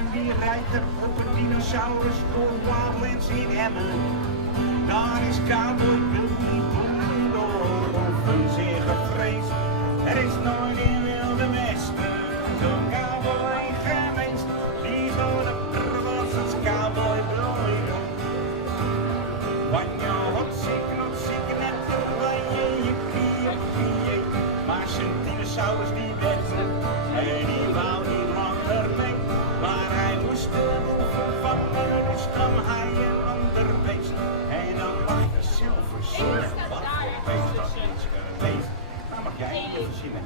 En wie rijdt er op een dinosaurus door Wildlands in Emmen? Daar is Cowboy Billy Boerendoven zeer gevreesd. Er is nooit in Wilde Westen zo'n cowboy geweest die zo lekker was als Cowboy Billy. Wanja, hotsie, knotsie, knetter, wanje, jippie. Maar zijn dinosaurus die werd en die wou niet langer mee. Maar hij moest de boel vervangen, dus kwam hij een ander beest. En dan mag je zelf verzinnen wat voor beest dat is geweest. Dan mag jij even verzinnen.